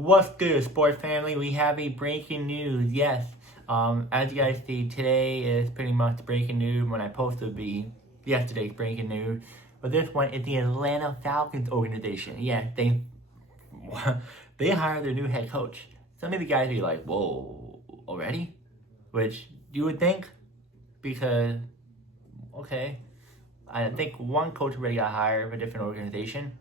What's good, sports family? We have a breaking news. Yes, as you guys see, today is pretty much breaking news when I posted to be yesterday's breaking news. But this one is the Atlanta Falcons organization. Yeah, they they hired their new head coach. Some of you guys be like, "Whoa, already?" Which you would think, because okay, I think one coach already got hired of a different organization.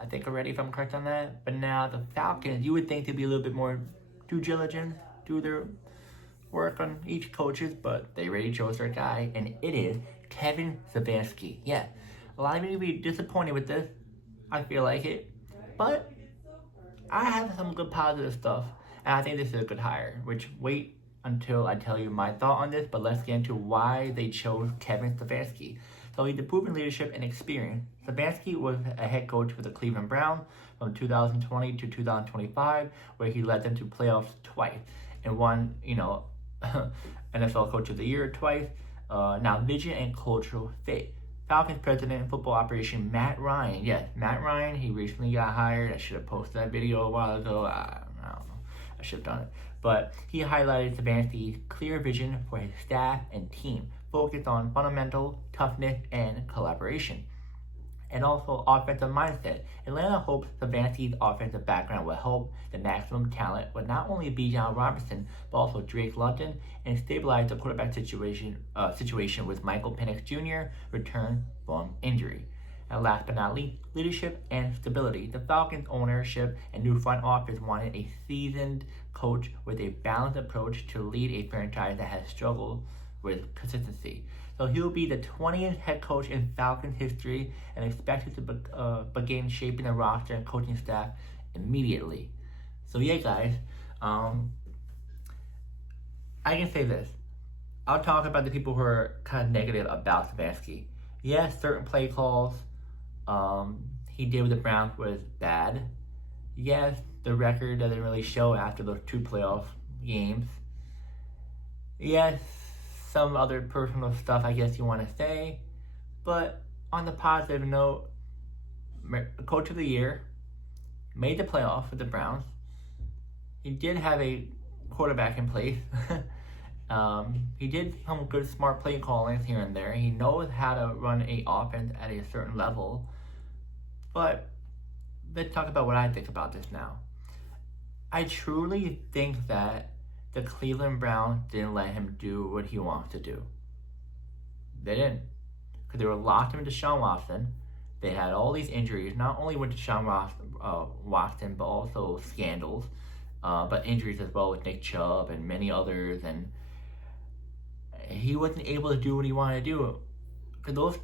I think already, if I'm correct on that. But now the Falcons, you would think they'd be a little bit more due diligent, do their work on each coaches, but they already chose their guy, and it is Kevin Stefanski. Yeah, a lot of you will be disappointed with this. I feel like it, but I have some good positive stuff, and I think this is a good hire. Which wait until I tell you my thought on this, but let's get into why they chose Kevin Stefanski. So he's a proven leadership and experience. Stefanski was a head coach for the Cleveland Browns from 2020 to 2025, where he led them to playoffs twice and won, NFL Coach of the Year twice. Now, vision and cultural fit. Falcons president and football operation Matt Ryan. Yes, Matt Ryan, he recently got hired. I should have posted that video a while ago. I don't know. I should have done it. But he highlighted Stefanski's clear vision for his staff and team, focused on fundamental toughness and collaboration. And also offensive mindset. Atlanta hopes Stefanski's offensive background will help the maximum talent with not only Bijan Robinson, but also Drake London, and stabilize the quarterback situation with Michael Penix Jr. return from injury. And last but not least, leadership and stability. The Falcons ownership and new front office wanted a seasoned coach with a balanced approach to lead a franchise that has struggled with consistency. So he'll be the 20th head coach in Falcons history and expected to begin shaping the roster and coaching staff immediately. So yeah, guys, I can say this. I'll talk about the people who are kind of negative about Stefanski. Yes, certain play calls he did with the Browns was bad. Yes, the record doesn't really show after those two playoff games. Yes, some other personal stuff I guess you want to say. But on the positive note, Coach of the Year, made the playoff with the Browns. He did have a quarterback in place. He did some good smart play callings here and there. He knows how to run a offense at a certain level. But let's talk about what I think about this now. I truly think that the Cleveland Browns didn't let him do what he wants to do. They didn't. Because they were locked into Deshaun Watson. They had all these injuries, not only with Deshaun Watson, but also scandals. But injuries as well with Nick Chubb and many others. And he wasn't able to do what he wanted to do. Because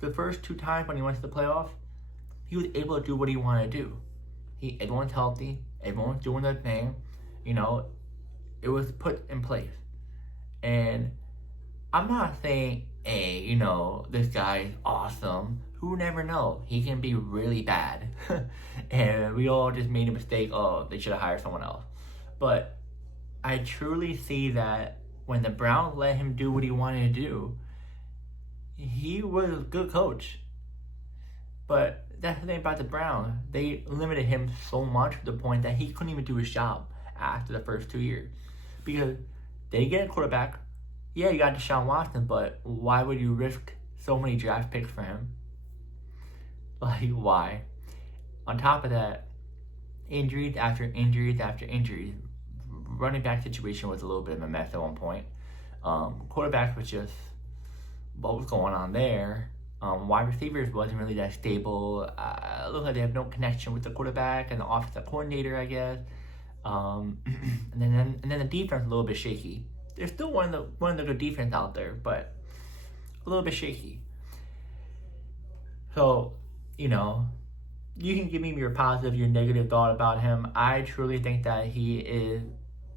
the first two times when he went to the playoffs, he was able to do what he wanted to do. Everyone's healthy. Everyone's doing their thing. It was put in place. And I'm not saying, hey, this guy is awesome. Who never know? He can be really bad. And we all just made a mistake. Oh, they should have hired someone else. But I truly see that when the Browns let him do what he wanted to do, he was a good coach. But that's the thing about the Browns. They limited him so much to the point that he couldn't even do his job after the first 2 years. Because they get a quarterback. Yeah, you got Deshaun Watson, but why would you risk so many draft picks for him? Like, why? On top of that, injuries after injuries after injuries. Running back situation was a little bit of a mess at one point. Quarterback was just, what was going on there? Wide receivers wasn't really that stable. It looked like they have no connection with the quarterback and the offensive coordinator, I guess. And then the defense a little bit shaky. There's still one of the good defense out there, but a little bit shaky. So, you can give me your positive, your negative thought about him. I truly think that he is.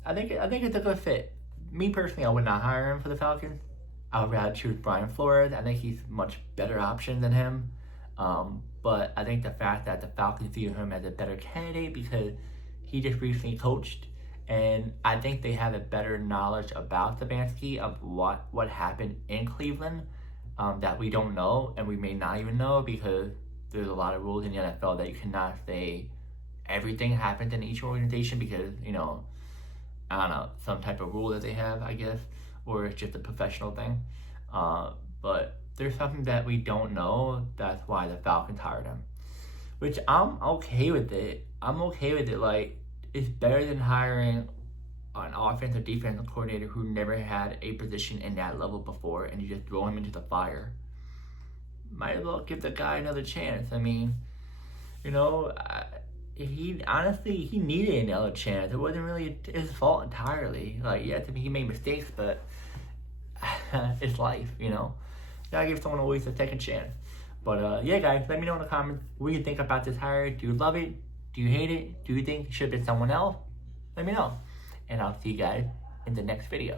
I think it's a good fit. Me personally, I would not hire him for the Falcons. I would rather choose Brian Flores. I think he's a much better option than him. But I think the fact that the Falcons view him as a better candidate because he just recently coached, and I think they have a better knowledge about Stefanski of what happened in Cleveland that we don't know, and we may not even know because there's a lot of rules in the NFL that you cannot say everything happens in each organization because, you know, I don't know, some type of rule that they have, I guess, or it's just a professional thing. But there's something that we don't know. That's why the Falcons hired him, which I'm okay with it. I'm okay with it. Like, it's better than hiring an offensive defensive coordinator who never had a position in that level before, and you just throw him into the fire. Might as well give the guy another chance. I mean, you know, he needed another chance. It wasn't really his fault entirely. Like, yes, I mean, he made mistakes, but it's life, you know. You gotta give someone always a second chance. But yeah, guys, let me know in the comments what you think about this hire. Do you love it? Do you hate it? Do you think it should have been someone else? Let me know. And I'll see you guys in the next video.